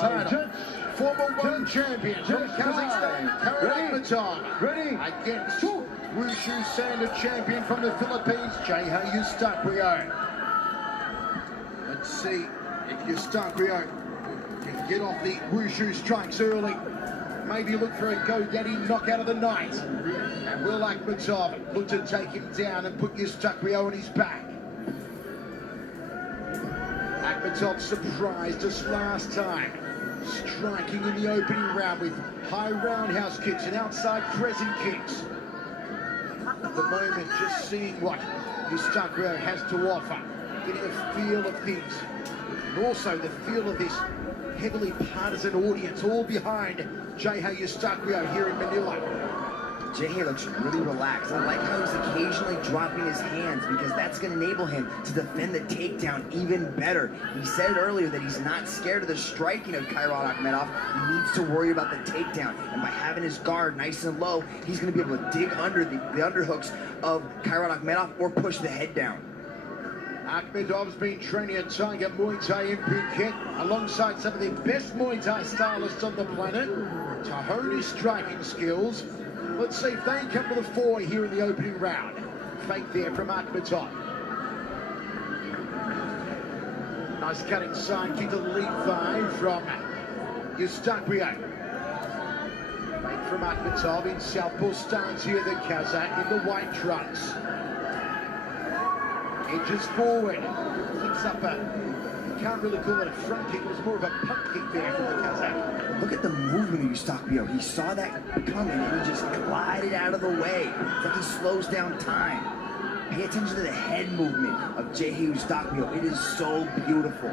title. Former world champion from Kazakhstan, Kairat against Wushu Sanda champion from the Philippines, Geje Eustaquio. Let's see if Eustaquio can get off the Wushu strikes early. Maybe look for a go-getty knockout of the night. And will Akhmetov look to take him down and put Eustaquio on his back? Akhmetov surprised us last time, striking in the opening round with high roundhouse kicks and outside crescent kicks. At the moment, just seeing what Eustaquio has to offer, getting a feel of things, and also the feel of this heavily partisan audience all behind Geje Eustaquio here in Manila. Geje looks really relaxed. I like how he's occasionally dropping his hands because that's going to enable him to defend the takedown even better. He said earlier that he's not scared of the striking of Kairat Akhmetov. He needs to worry about the takedown. And by having his guard nice and low, he's going to be able to dig under the underhooks of Kairat Akhmetov or push the head down. Akhmetov's been training at Tiger Muay Thai in Phuket alongside some of the best Muay Thai stylists on the planet to hone his striking skills. Let's see if they come to the fore here in the opening round. Fake there from Akhmetov. Nice cutting side kick to the lead thigh from Eustaquio. Fake from Akhmetov in southpaw stance here, the Kazakh in the white trunks. Edges forward, kicks up you can't really call it a front kick, it was more of a pump kick there from the Kazakh. Look at the movement of Eustaquio. He saw that coming and he just glided out of the way. It's like he slows down time. Pay attention to the head movement of Geje Eustaquio. It is so beautiful.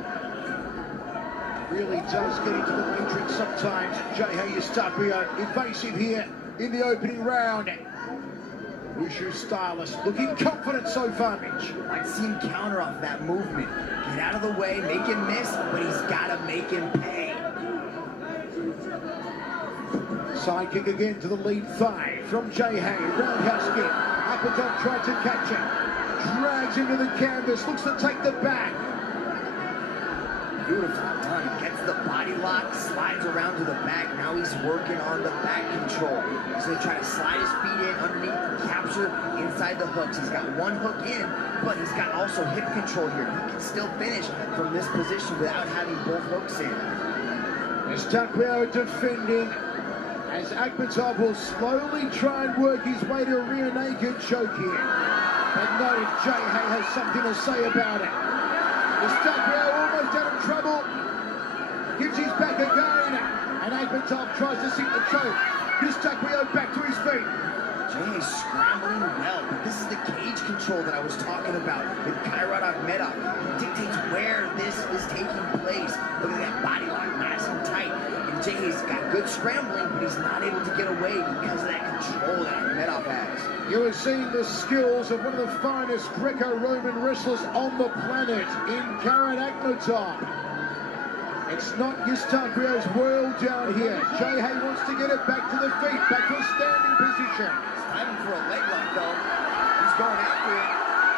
Really does get into the matrix sometimes. Geje Eustaquio evasive here in the opening round. Wushu stylist looking confident so far, Mitch. I'd see him counter off that movement. Get out of the way, make him miss, but he's got to make him pay. Side kick again to the lead thigh from Geje. Roundhouse kick. Akhmetov tried to catch it. Drags into the canvas, looks to take the back. Beautiful done. Gets the body lock, slides around to the back. Now he's working on the back control. He's going to try to slide his feet in underneath, capture inside the hooks. He's got one hook in, but he's got also hip control here. He can still finish from this position without having both hooks in. Eustaquio defending as Akhmetov will slowly try and work his way to a rear naked choke here. But note Geje has something to say about it. Eustaquio almost out of trouble, gives his back again, and Akhmetov tries to sink the choke. Eustaquio back to his feet. Geje's scrambling well, but this is the cage control that I was talking about with Kairat Akhmetov. He dictates where this is taking place. Look at that body lock, nice and tight. And Geje's got good scrambling, but he's not able to get away because of that control that Akhmetov has. You are seeing the skills of one of the finest Greco-Roman wrestlers on the planet in Kairat Akhmetov. It's not Eustaquio's world down here. Geje wants to get it back to the feet, back to a standing position. It's time for a leg lock, though. He's going after it.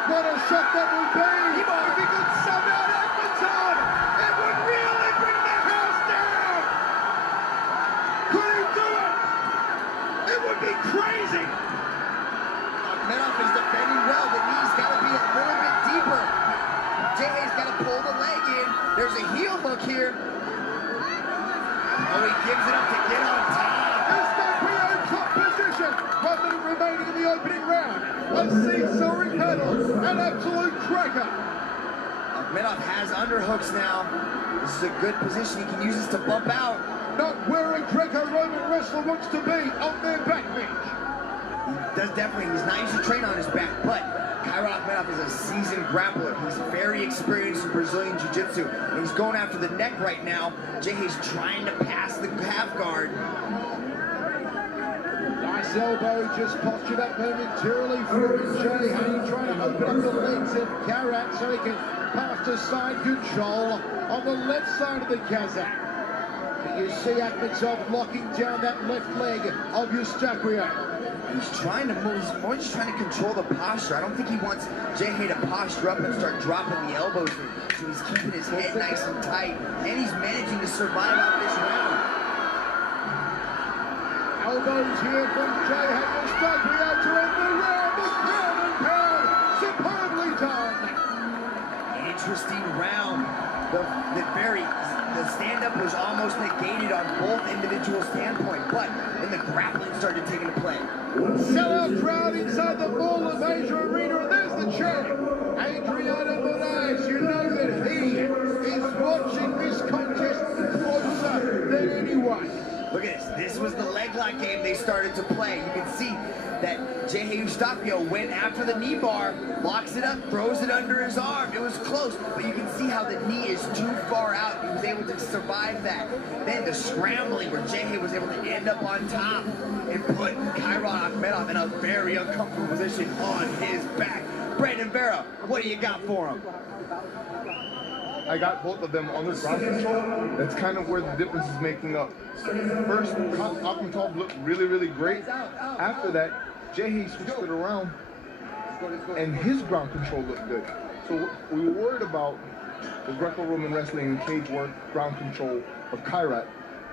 What a shot that would be! If he could sub out Akhmetov, it would really bring the house down! Could he do it? It would be crazy! Akhmetov is defending well. The knee's got to be a little bit deeper. Geje's got to pull the leg in. There's a heel hook here. Oh, he gives it up to get on top. Eustaquio top position. 1 minute remaining in the opening round. A seesawing battle, an absolute cracker. Akhmetov has underhooks now. This is a good position. He can use this to bump out. Not where a Greco-Roman wrestler wants to be, on their back, Mitch. He does definitely. He's not used to train on his back, but Kairat Akhmetov is a seasoned grappler. He's very experienced in Brazilian Jiu-Jitsu, and he's going after the neck right now. Geje's trying to pass the half guard. Nice elbow, just postured up momentarily for Geje, trying to open up the legs of Kairat so he can pass to side control on the left side of the Kazakh. You see Akhmetov locking down that left leg of Eustaquio. He's trying to move, he's more just trying to control the posture. I don't think he wants Geje to posture up and start dropping the elbows, so he's keeping his head nice and tight, and he's managing to survive out this round. Elbows here from Geje Eustaquio to end the round. The ground and pound, superbly done. Interesting round. The stand-up was almost negated on both individual standpoint, but then the grappling started taking play. Sellout crowd inside the Mall of Asia Arena, and there's the champ, AGYAMANAK. You know that he is watching this contest closer than anyone. Look at this. This was the leg lock game they started to play. You can see that Geje Eustaquio went after the knee bar, locks it up, throws it under his arm. It was close, but you can see how the knee is too far out. He was able to survive that. Then the scrambling where Geje was able to end up on top and put Kairat Akhmetov in a very uncomfortable position on his back. Brandon Vera, what do you got for him? I got both of them under ground control. That's kind of where the difference is making up. First, Akhmetov looked really, really great. After that, Geje switched it around, and his ground control looked good. So we were worried about the Greco-Roman wrestling cage work, ground control of Kairat,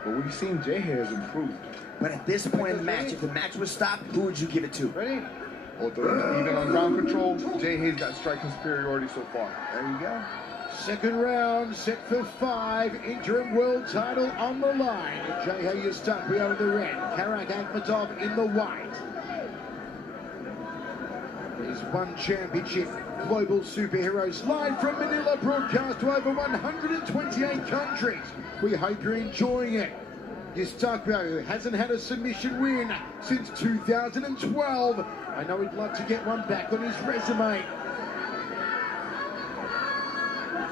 but we've seen Geje has improved. But at this point in the match, if the match was stopped, who would you give it to? Ready? Even on ground control, Geje's got striking superiority so far. There you go. Second round, set for 5, interim world title on the line. Geje Eustaquio in the red, Kairat Akhmetov in the white. His one championship, Global Superheroes, live from Manila, broadcast to over 128 countries. We hope you're enjoying it. Eustaquio hasn't had a submission win since 2012. I know he'd love to get one back on his resume.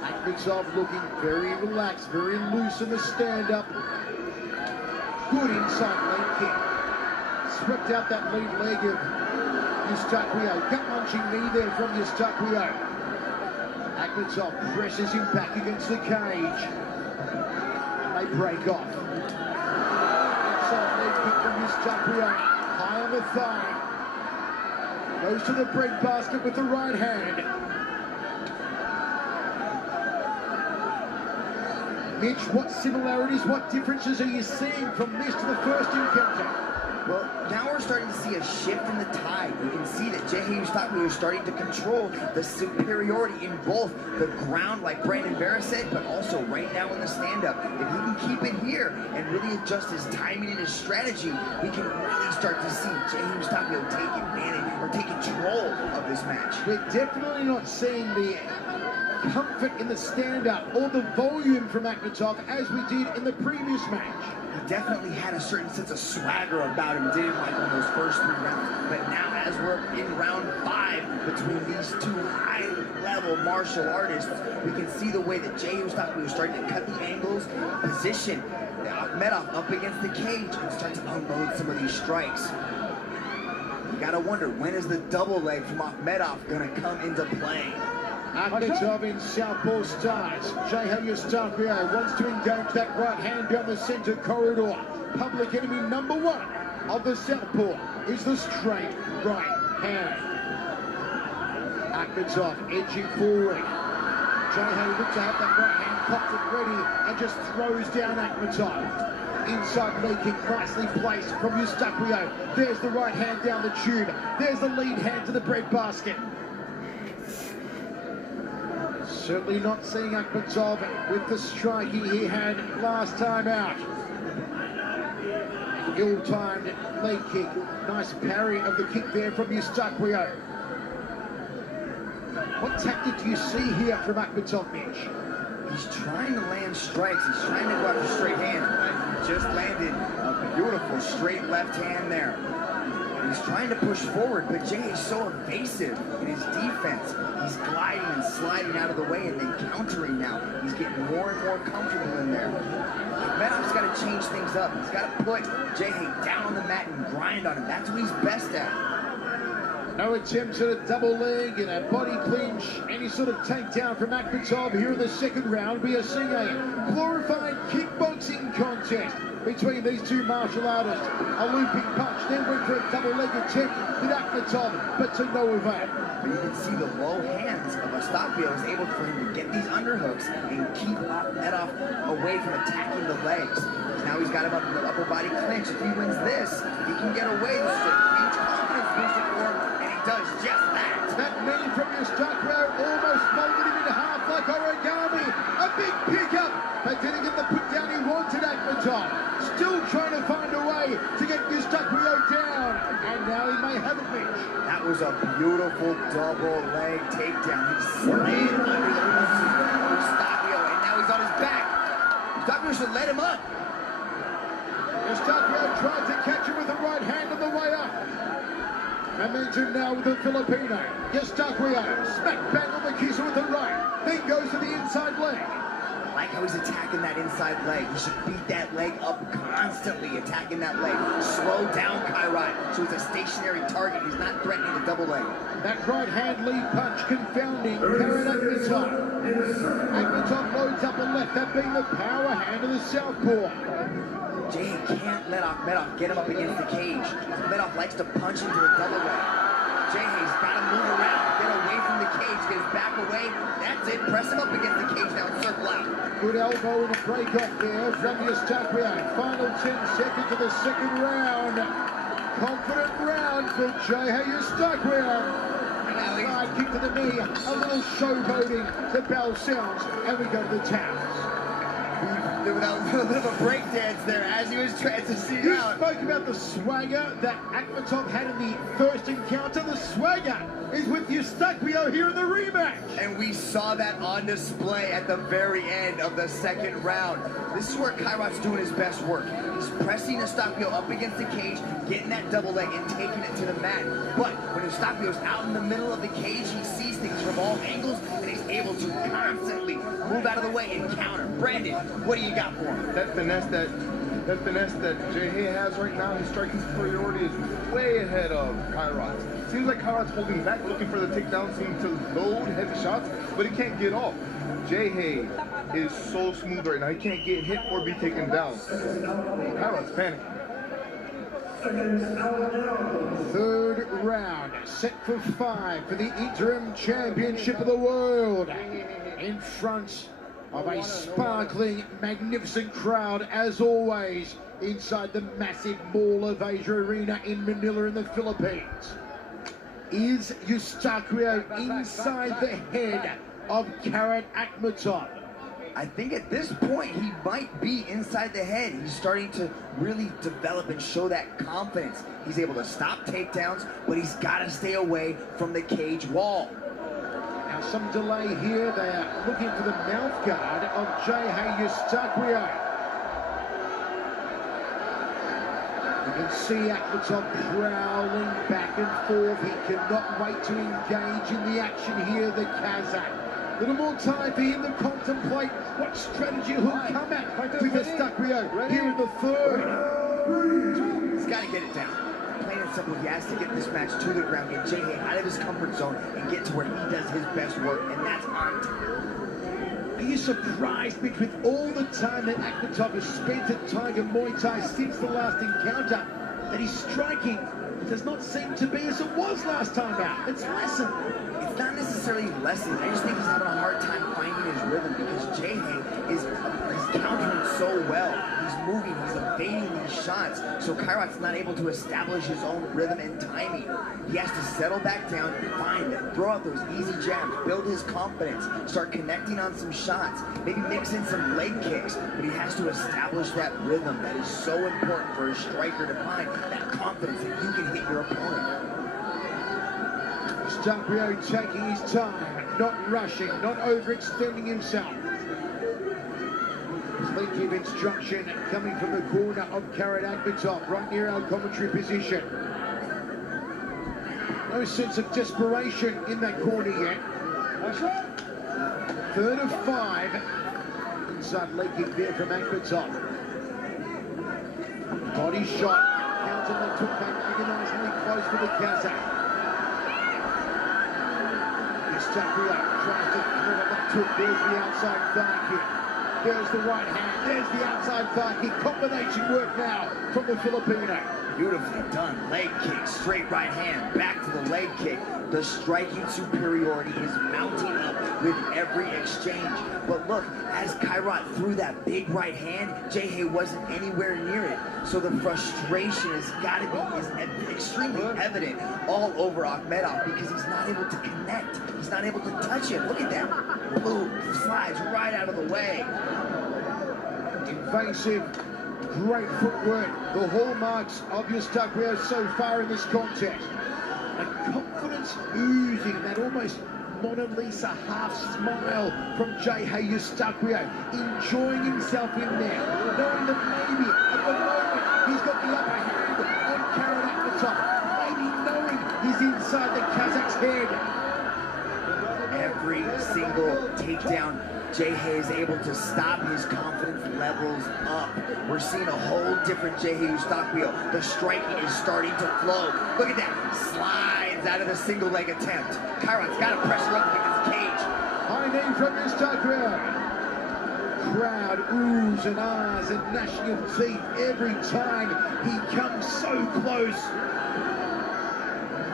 Akhmetov looking very relaxed, very loose in the stand-up. Good inside leg kick. Swept out that lead leg of Eustaquio. Gut-punching knee there from Eustaquio. Akhmetov presses him back against the cage. And they break off. Inside leg kick from Eustaquio. High on the thigh. Goes to the breadbasket with the right hand. Mitch, what similarities, what differences are you seeing from this to the first encounter? Well, now we're starting to see a shift in the tide. You can see that Geje Eustaquio is starting to control the superiority in both the ground, like Brandon Vera said, but also right now in the stand-up. If he can keep it here and really adjust his timing and his strategy, we can really start to see Geje Eustaquio take advantage or take control of this match. We're definitely not seeing the comfort in the stand-up or the volume from Akhmetov as we did in the previous match. He definitely had a certain sense of swagger about him, didn't like on those first 3 rounds. But now as we're in round 5 between these two high-level martial artists, we can see the way that Geje Eustaquio is starting to cut the angles, position Akhmetov up against the cage, and start to unload some of these strikes. You gotta wonder, when is the double leg from Akhmetov gonna come into play? Akhmetov in southpaw stance. Geje Eustaquio wants to engage that right hand down the center corridor. Public enemy number 1 of the southpaw is the straight right hand. Akhmetov edging forward. Geje looks to have that right hand cocked and ready and just throws down Akhmetov. Inside leg kick nicely placed from Eustaquio. There's the right hand down the tube. There's the lead hand to the breadbasket. Certainly not seeing Akhmetov with the striking he had last time out. Ill-timed leg kick. Nice parry of the kick there from Eustaquio. What tactic do you see here from Akhmetov, Mitch? He's trying to land strikes. He's trying to go after straight hands. He just landed a beautiful straight left hand there. He's trying to push forward, but Geje is so evasive in his defense. He's gliding and sliding out of the way and then countering now. He's getting more and more comfortable in there. Akhmetov's got to change things up. He's got to put Geje down on the mat and grind on him. That's what he's best at. No attempts at a double leg and a body clinch. Any sort of takedown from Akhmetov here in the second round. We are seeing a glorified kickboxing contest. contest between these two martial artists. A looping punch, then went for a double-leg attempt with Akhmetov, but to no avail. But you can see the low hands of Eustaquio is able for him to get these underhooks and keep Akhmetov away from attacking the legs. Now he's got him up in the upper body clinch. If he wins this, he can get away. This is a huge confidence booster for him, and he does just that. That knee from Eustaquio almost folded him in half like origami. A big pickup, but didn't get the put down he wanted. Akhmetov still trying to find a way to get Eustaquio down, and now he may have it, Mitch. That was a beautiful double leg takedown. He slid under the Wushu Eustaquio, and now he's on his back. Eustaquio should let him up. Eustaquio tried to catch him with the right hand on the way up. Momentum now with the Filipino. Eustaquio smack bang on the kisser with the right, then goes to the inside leg. I like how he's attacking that inside leg. He should beat that leg up constantly, attacking that leg. Slow down Kairat, so it's a stationary target. He's not threatening the double leg. That right hand lead punch confounding Kairat Akhmetov. Akhmetov loads up a left, that being the power hand of the southpaw. Geje can't let Akhmetov get him up against the cage. Akhmetov likes to punch into the double leg. Geje's got to move around, get away from the cage, get his back away. That's it. Press him up against the cage now and circle out. Good elbow and a break off there from Eustaquio. Final 10 seconds of the second round. Confident round for Geje Eustaquio. Side kick to the knee, a little showboating. The bell sounds, and we go to the towels. There was a little bit of a breakdance there as he was transitioning You out. spoke about the swagger that Akhmetov had in the first encounter. The swagger is with Eustaquio here in the rematch. And we saw that on display at the very end of the second round. This is where Kairat's doing his best work. He's pressing Eustaquio up against the cage, getting that double leg and taking it to the mat. But when Eustaquio's out in the middle of the cage, he sees things from all angles and he's able to constantly move out of the way and counter. Brandon, what do you got for him? That finesse that Geje has right now, his striking superiority is way ahead of Kairat's. Seems like Kairat's holding back, looking for the takedown, seeming to load heavy shots, but he can't get off. Geje is so smooth right now. He can't get hit or be taken down. Kairat's panicking. Third round, set for 5 for the interim championship of the world. In front of a sparkling, magnificent crowd, as always, inside the massive Mall of Asia Arena in Manila in the Philippines. Is Eustaquio inside the head of Kairat Akhmetov? I think at this point, he might be inside the head. He's starting to really develop and show that confidence. He's able to stop takedowns, but he's got to stay away from the cage wall. Now some delay here. They are looking for the mouth guard of Geje Eustaquio. You can see Akhmetov prowling back and forth. He cannot wait to engage in the action here, the Kazakh. Little more time for him to contemplate what strategy he'll come at with Eustaquio here in the third. He's got to get it down. Plain and simple, he has to get this match to the ground, get Geje out of his comfort zone, and get to where he does his best work, and that's on time. Are you surprised, Mitch, with all the time that Akhmetov has spent at Tiger Muay Thai since the last encounter, that his striking does not seem to be as it was last time out? It's lessened. It's not necessarily lessened. I just think he's having a hard time finding his rhythm because Geje is countering him so well. He's moving, he's evading these shots, so Kairat's not able to establish his own rhythm and timing. He has to settle back down, throw out those easy jabs, build his confidence, start connecting on some shots, maybe mix in some leg kicks, but he has to establish that rhythm that is so important for a striker to find, that confidence that you can hit your opponent. Eustaquio taking his time, not rushing, not overextending himself. Plenty of instruction coming from the corner of Kairat Akhmetov, right near our commentary position. No sense of desperation in that corner yet. Third of 5. Inside leg kick there from Akhmetov. Body shot. Counter that took back agonizingly close for the Kazakh. Eustaquio tries to throw that took. There's the outside thigh kick. There's the right hand. There's the outside thigh kick. Combination work now from the Filipino. Beautifully done. Leg kick, straight right hand, back to the leg kick. The striking superiority is mounting up with every exchange. But look, as Kairat threw that big right hand, Geje wasn't anywhere near it. So the frustration has got to be extremely evident all over Akhmetov because he's not able to connect. He's not able to touch it. Look at that. Boom, slides right out of the way. Invasive. Great footwork, the hallmarks of Eustaquio so far in this contest. And confidence oozing, that almost Mona Lisa half smile from Geje Eustaquio, enjoying himself in there, knowing that maybe at the moment he's got the upper hand on Kairat Akhmetov, maybe knowing he's inside the Kazakh's head. Every single takedown, Geje is able to stop his confidence levels up. We're seeing a whole different Geje Eustaquio. The striking is starting to flow. Look at that. Slides out of the single leg attempt. Kairat's got to pressure up against the cage. High knee from Eustaquio. Crowd oohs and ahs and gnashing of teeth every time he comes so close.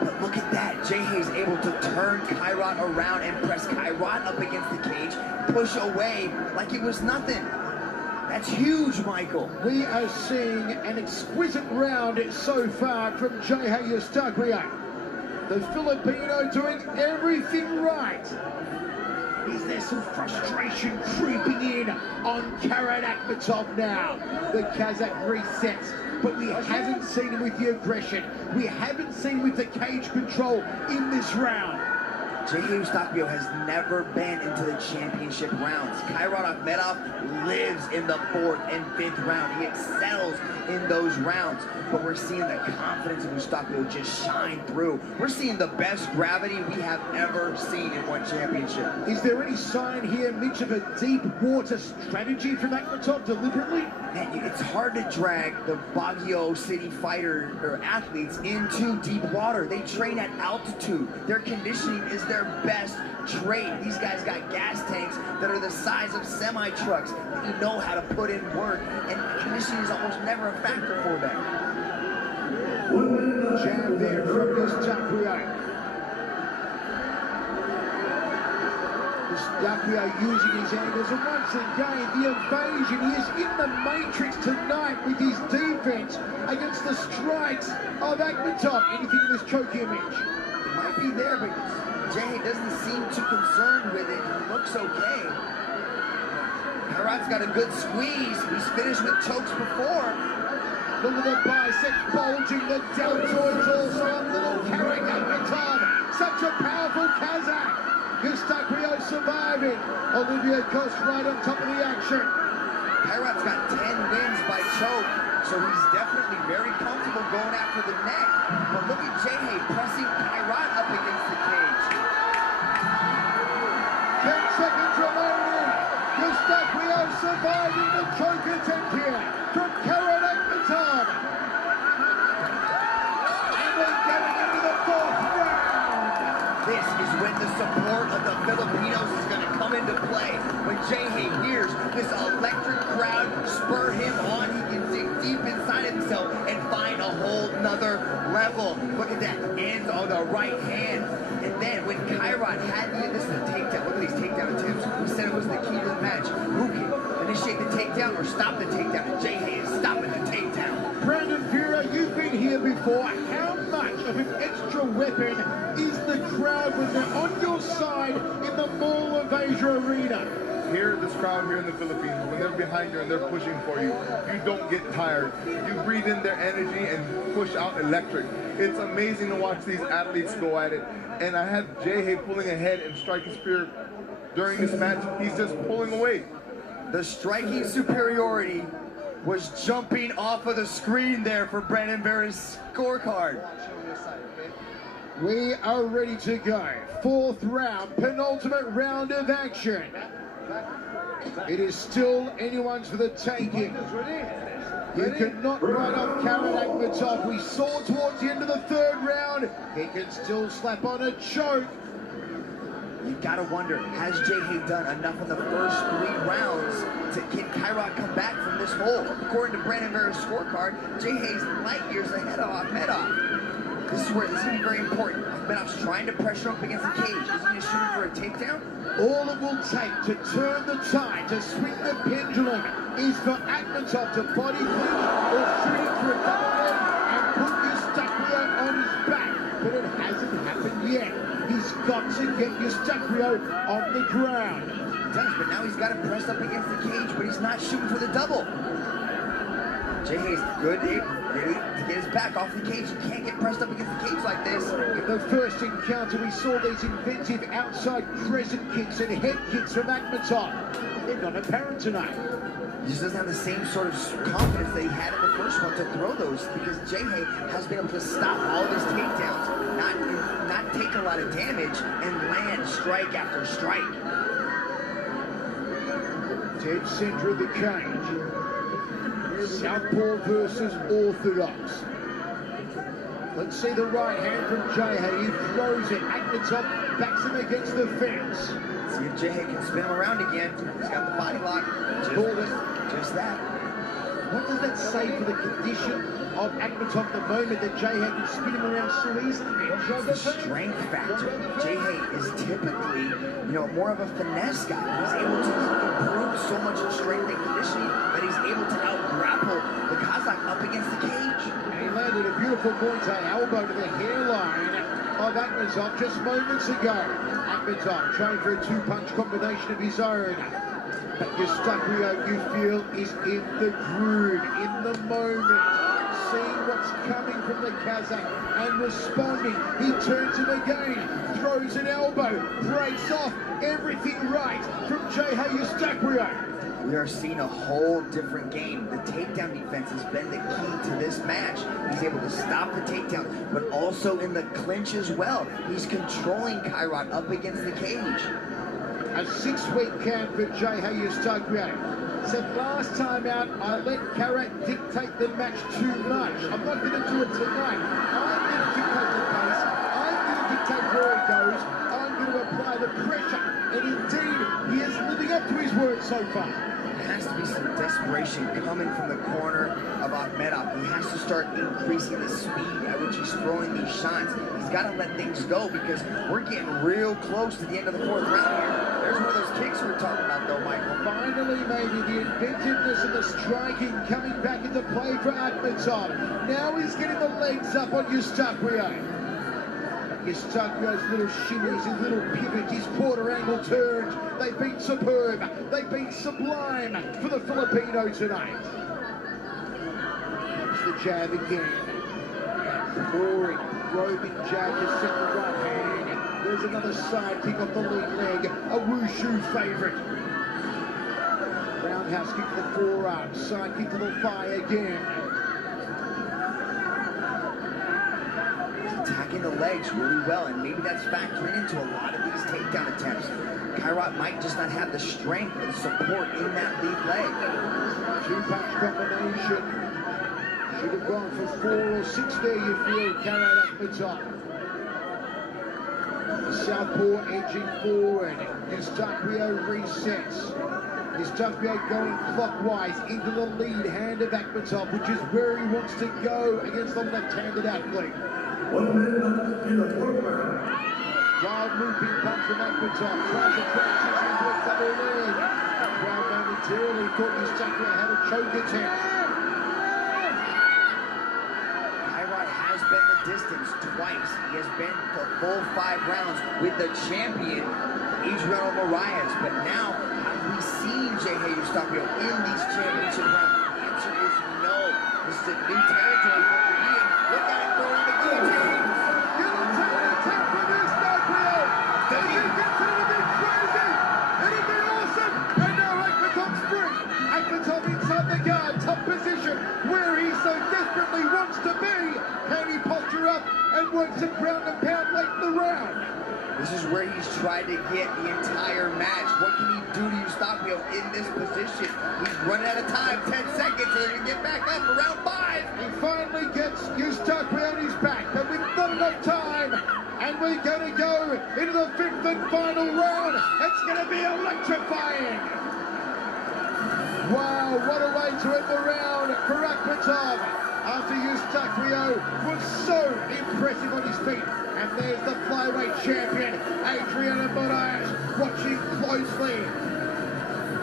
But look at that. Geje is able to turn Kairat around and press Kairat up against the cage, push away like it was nothing. That's huge, Michael. We are seeing an exquisite round so far from Geje Eustaquio. The Filipino doing everything right. Is there some frustration creeping in on Kairat Akhmetov now? The Kazakh resets, but we haven't seen him with the aggression. We haven't seen with the cage control in this round. Geje Eustaquio has never been into the championship rounds. Kairat Akhmetov lives in the 4th and 5th round. He excels in those rounds. But we're seeing the confidence of Eustaquio just shine through. We're seeing the best gravity we have ever seen in one championship. Is there any sign here, Mitch, of a deep water strategy from Akhmetov deliberately? Man, it's hard to drag the Baguio City fighter or athletes into deep water. They train at altitude. Their conditioning is their best trait. These guys got gas tanks that are the size of semi-trucks. You know how to put in work, and conditioning is almost never a factor for them. Jab there from Eustaquio. Eustaquio using his angles, and once again the invasion. He is in the matrix tonight with his defense against the strikes of Akhmetov. Anything in this choke image? It might be there, but Geje doesn't seem too concerned with it. He looks okay. Kairat's got a good squeeze. He's finished with chokes before. Look at the biceps bulging, the deltoids also on little Kairat Akhmetov. Such a powerful Kazakh. Eustaquio surviving. Olivia Coast right on top of the action. Kairat's got 10 wins by choke, so he's definitely very comfortable going after the neck. But look at Geje pressing Kairat up against the cage. 10 seconds remaining. Eustaquio surviving the choke attempt here from Kairat Akhmetov. And we're getting into the 4th round. This is when the support of the Filipinos is going to come into play. When Geje hears this electric crowd spur him on, he can dig deep inside himself and find a whole nother level. Look at that, ends on the right hand. And then when Kairat had this is the takedown. Look at these takedown attempts. We said it was the key to the match. Who can initiate the takedown or stop the takedown? And Geje is stopping the takedown. Brandon Vera, you've been here before. How much of an extra weapon is the crowd when they're on your side in the Mall of Asia arena? Here, this crowd here in the Philippines, when they're behind you and they're pushing for you, you don't get tired. You breathe in their energy and push out electric. It's amazing to watch these athletes go at it. And I have Geje pulling ahead and striking spear during this match. He's just pulling away. The striking superiority was jumping off of the screen there for Brandon Vera's scorecard. We are ready to go. 4th round, penultimate round of action. It is still anyone's for the taking. You cannot write off Kairat Akhmetov. We saw towards the end of the 3rd round, he can still slap on a choke. You you've got to wonder, has Geje done enough in the first 3 rounds to can Kairat come back from this hole? According to Brandon Vera's scorecard, Geje's light years ahead of Akhmetov. This is going to be very important. Akhmetov's trying to pressure up against the cage. Is he going to shoot him for a takedown? All it will take to turn the tide, to swing the pendulum, is for Akhmetov to body clinch or shoot him for a double leg and put Eustaquio on his back. But it hasn't happened yet. He's got to get Eustaquio on the ground. He does, but now he's got to press up against the cage, but he's not shooting for the double. Geje's good to get his back off the cage. You can't get pressed up against the cage like this. In the first encounter, we saw these inventive outside crescent kicks and head kicks from Akhmetov. They're not apparent tonight. He just doesn't have the same sort of confidence that he had in the first one to throw those, because Geje has been able to stop all of his takedowns, not take a lot of damage, and land strike after strike. Dead center of the cage. Southpaw versus Orthodox. Let's see the right hand from Geje. He throws it. Akhmetov backs him against the fence. See if Geje can spin him around again. He's got the body lock. Just that. What does that say for the condition of Akhmetov the moment that Geje can spin him around so easily? The strength factor. Geje is typically, more of a finesse guy. He's able to improve so much in strength and conditioning that he's able to out-grapple the Kazakh up against the cage. And he landed a beautiful Muay elbow to the hairline of Akhmetov just moments ago. Akhmetov trying for a 2-punch combination of his own. But Eustaquio, you feel, is in the groove, in the moment, seeing what's coming from the Kazakh and responding. He turns him again, throws an elbow, breaks off, everything right from Geje Eustaquio. We are seeing a whole different game. The takedown defense has been the key to this match. He's able to stop the takedown, but also in the clinch as well. He's controlling Kairat up against the cage. A 6-week camp for Geje Eustaquio. Said last time out, I let Kairat dictate the match too much. I'm not going to do it tonight. I'm going to dictate the pace. I'm going to dictate where it goes. I'm going to apply the pressure. And indeed, he is living up to his word so far. There has to be some desperation coming from the corner of Akhmetov. He has to start increasing the speed at which he's throwing these shots. He's got to let things go, because we're getting real close to the end of the 4th round here. There's one of those kicks we were talking about, though, Michael. Finally, maybe the inventiveness and the striking coming back into play for Akhmetov. Now he's getting the legs up on Eustaquio. Eustaquio's little shimmies, his little pivots, his quarter angle turns, they've been superb, they've been sublime for the Filipino tonight. It's the jab again. Boring, roving jab to set the right hand. There's another side kick off the lead leg, a Wushu favourite. Roundhouse kick to the forearm, side kick to the thigh again. Attacking the legs really well, and maybe that's factoring into a lot of these takedown attempts. Kairat might just not have the strength and support in that lead leg. 2-punch combination. Should have gone for 4 or 6 there, you feel, Kairat Akhmetov. The southpaw edging forward. Eustaquio resets. Eustaquio going clockwise into the lead hand of Akhmetov, which is where he wants to go against the left-handed athlete. Wild looping punch from Akhmetov, tries to transition into a double leg. The crowd momentarily thought Eustaquio had a choke attempt. Kairat has been the distance twice. He has been the full 5 rounds with the champion, AGYAMANAK. But now, have we seen Geje Eustaquio in these championship rounds? The answer is no. This is a new territory for him. Look at him throwing the guillotine. Guillotine attack from Eustaquio. Does he consider to be crazy? It'll be awesome. And now Akhmetov's free. Akhmetov inside the guard, top position, where he so desperately wants to be. Can he posture up and works a ground and pound late in the round? This is where he's tried to get the entire match. What can he do to Eustaquio in this position? He's running out of time, 10 seconds, so they're going to get back up for round 5. He finally gets Eustaquio on his back, but with not enough time. And And we're going to go into the 5th and final round. It's going to be electrifying. Wow, what a way to end the round for Akhmetov after Eustaquio was so impressive on his feet. And there's the flyweight champion, AGYAMANAK, watching closely.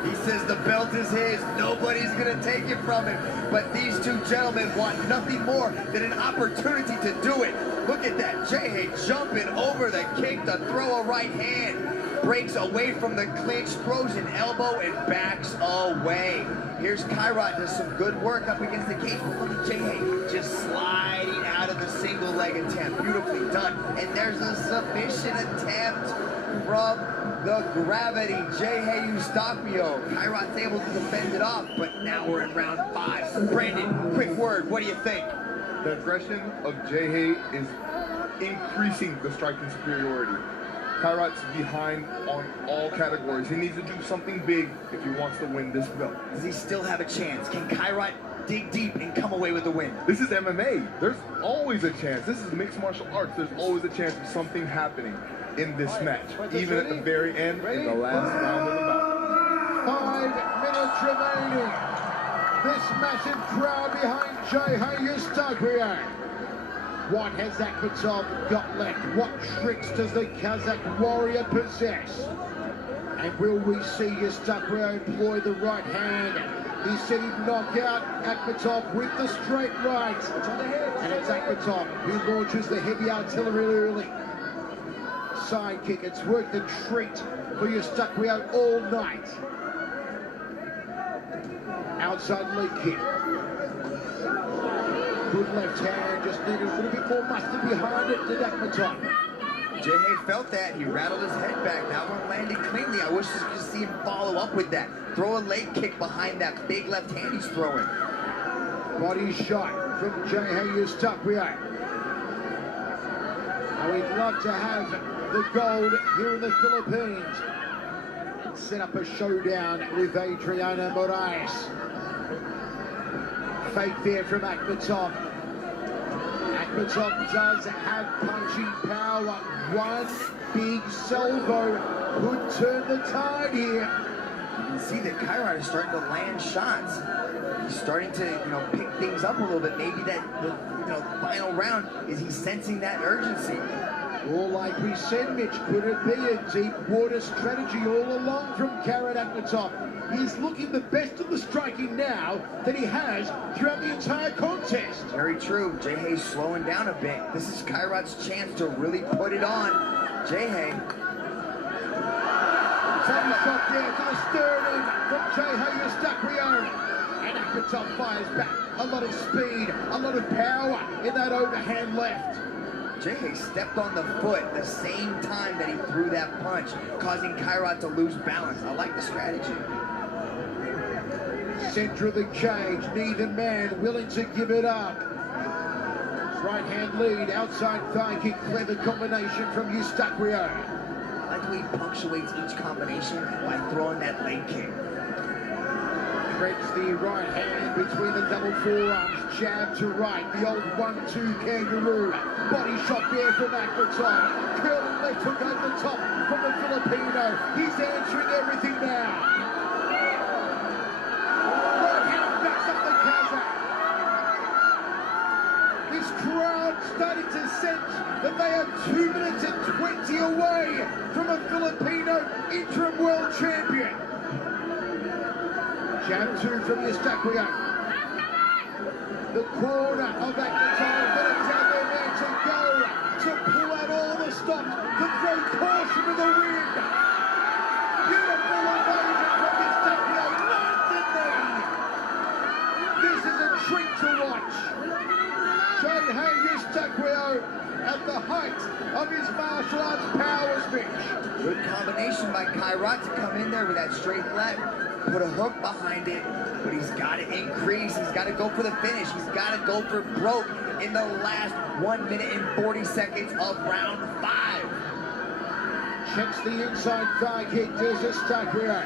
He says the belt is his, nobody's gonna take it from him. But these two gentlemen want nothing more than an opportunity to do it. Look at that, Geje jumping over the kick to throw a right hand. Breaks away from the clinch, throws an elbow, and backs away. Here's Kairat, does some good work up against the cage, but look at Geje just sliding out of the single leg attempt. Beautifully done. And there's a submission attempt from the gravity, Geje Eustaquio. Kairat's able to defend it off, but now we're in round 5. Brandon, quick word, what do you think? The aggression of Geje is increasing the striking superiority. Kairat's behind on all categories. He needs to do something big if he wants to win this belt. Does he still have a chance? Can Kairat dig deep and come away with the win? This is MMA. There's always a chance. This is mixed martial arts. There's always a chance of something happening in this match, even at the very end, in the last round of the bout. 5 minutes remaining. This massive crowd behind Geje Eustaquio. What has Akhmetov got left? What tricks does the Kazakh warrior possess? And will we see Eustaquio employ the right hand? He said he'd knock out Akhmetov with the straight right. And it's Akhmetov who launches the heavy artillery early. Side kick, it's worked a treat for Eustaquio all night. Outside leg kick. Good left hand, just needed a little bit more mustard behind it, did Akhmetov. Geje felt that, he rattled his head back, that one landed cleanly. I wish you could see him follow up with that. Throw a leg kick behind that big left hand he's throwing. Body shot from Geje Eustaquio. And we'd love to have the gold here in the Philippines. Set up a showdown with AGYAMANAK. Fake there from Akhmetov. Akhmetov does have punching power. One big salvo could turn the tide here. You can see that Kairat is starting to land shots. He's starting to, pick things up a little bit. Maybe that, the final round, is he sensing that urgency? Or like we said, Mitch, could it be a deep water strategy all along from Kairat Akhmetov? He's looking the best of the striking now that he has throughout the entire contest. Very true. Geje's slowing down a bit. This is Kairat's chance to really put it on. Geje. Body shot there to the sternum from Geje Eustaquio. And Akhmetov fires back. A lot of speed, a lot of power in that overhand left. Geje stepped on the foot the same time that he threw that punch, causing Kairat to lose balance. I like the strategy. Center of the cage, neither man willing to give it up. Right hand lead, outside thigh kick, clever combination from Eustaquio. I like the way he punctuates each combination by throwing that leg kick. Threads the right hand between the double forearms, jab to right, the old 1-2 kangaroo. Body shot there from Akhmetov. Curling left hook over the top from the Filipino. He's answering everything now. Right hand backs up the Kazakh. This crowd starting to sense that they are 2 minutes and 20 away from a Filipino interim world champion. Jab 2 from Eustaquio. The corner of Akhmetov, but it's out there man to go, to pull out all the stops, to throw caution to the wind. Beautiful evasion from Eustaquio, lands the knee. This is a treat to watch. Geje Eustaquio at the height of his martial arts powers, Mitch. Good combination by Kairat to come in there with that straight left. Put a hook behind it, but he's got to increase. He's got to go for the finish. He's got to go for broke in the last 1 minute and 40 seconds of round 5. Checks the inside thigh kick, does Eustaquio.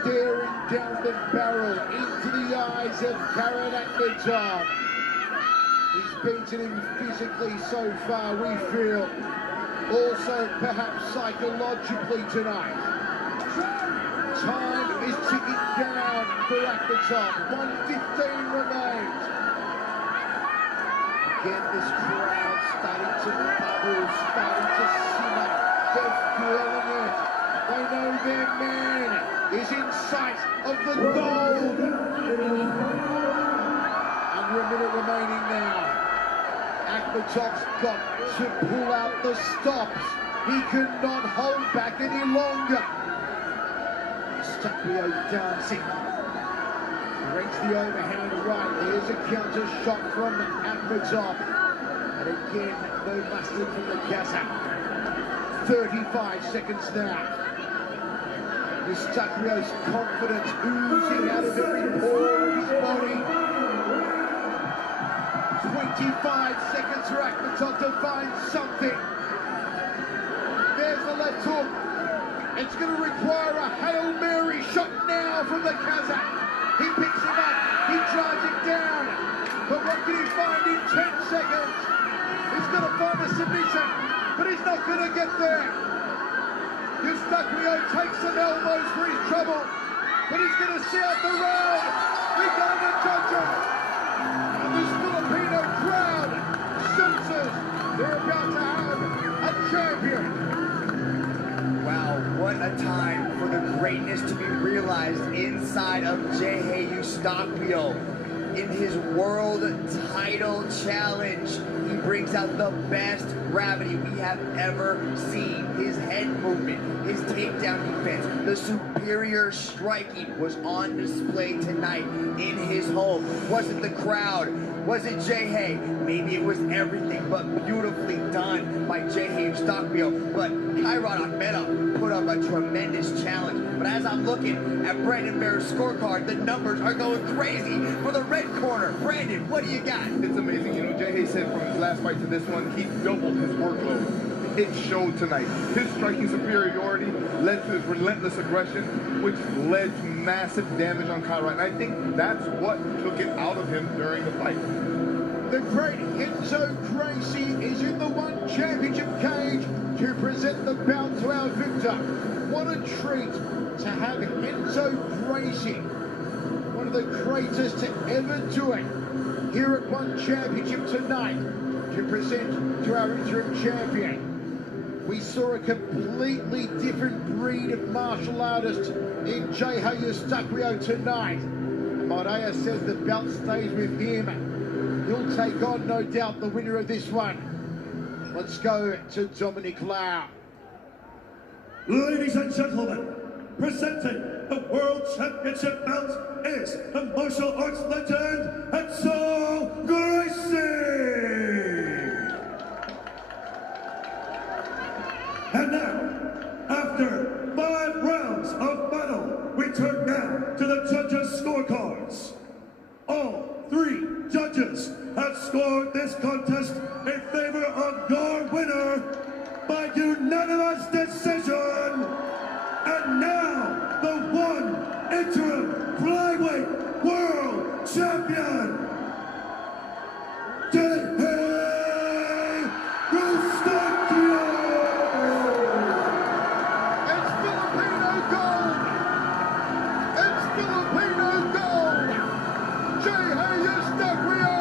Staring down the barrel into the eyes of Kairat Akhmetov. He's beaten him physically so far, we feel. Also, perhaps psychologically tonight. Time is ticking down for Akhmetov. 1:15 remains. Again, this crowd starting to bubble, starting to simmer. They're feeling it. They know their man is in sight of the gold. Under a minute remaining now. Akhmetov's got to pull out the stops. He cannot hold back any longer. Eustaquio dancing. Breaks the overhand right. There's a counter shot from Akhmetov. And again, no mustard from the Kazakh. 35 seconds now. Eustaquio's confidence oozing out of every pore of his body. 25 seconds for Akhmetov to find something. There's the left hook. It's going to require a Hail Mary shot now from the Kazakh. He picks him up. He drives it down. But what can he find in 10 seconds? He's going to find a submission, but he's not going to get there. Eustaquio takes some elbows for his trouble, but he's going to see out the round. We go to judges. And this Filipino crowd senses they're about to have a champion. Wow, what a time for the greatness to be realized inside of Geje Eustaquio. In his world title challenge, he brings out the best gravity we have ever seen. His head movement, his takedown defense, the superior striking was on display tonight in his home. Was it the crowd? Was it Geje? Maybe it was everything, but beautifully done by Geje Eustaquio. But Kairat Akhmetov put up a tremendous challenge. But as I'm looking at Brandon Bear's scorecard, the numbers are going crazy for the red corner. Brandon, what do you got? It's amazing. You know, Geje said from his last fight to this one, he doubled his workload. It showed tonight. His striking superiority led to his relentless aggression, which led to massive damage on Kairat. And I think that's what took it out of him during the fight. The great Enzo Gracie is in the One Championship cage to present the bout to our victor. What a treat to have Enzo Gracie, one of the greatest to ever do it, here at One Championship tonight to present to our interim champion. We saw a completely different breed of martial artist in Geje Eustaquio tonight. Morea says the belt stays with him. He'll take on, no doubt, the winner of this one. Let's go to Dominic Lau. Ladies and gentlemen, presenting the World Championship belt is the martial arts legend, Enzo Gracie! And now, after 5 rounds of battle, we turn now to the judges' scorecards. All 3 judges have scored this contest in favor of your winner by unanimous decision. And now, the One Interim Flyweight World Champion, Geje Eustaquio! It's Filipino gold! It's Filipino gold! Geje Eustaquio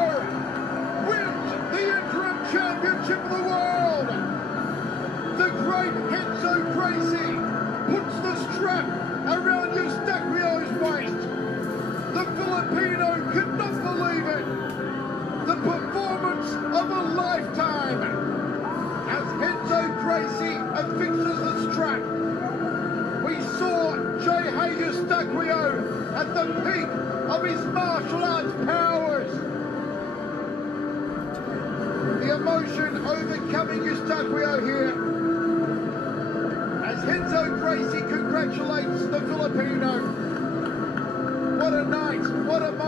wins the interim championship of the world! The great Enzo Gracie puts the strap around Eustaquio's waist. The Filipino could not believe it. The performance of a lifetime as Enzo Gracie affixes the strap. We saw Geje Eustaquio at the peak of his martial arts powers. The emotion overcoming Eustaquio here as Enzo Gracie congratulates the Filipino. What a night, what a moment.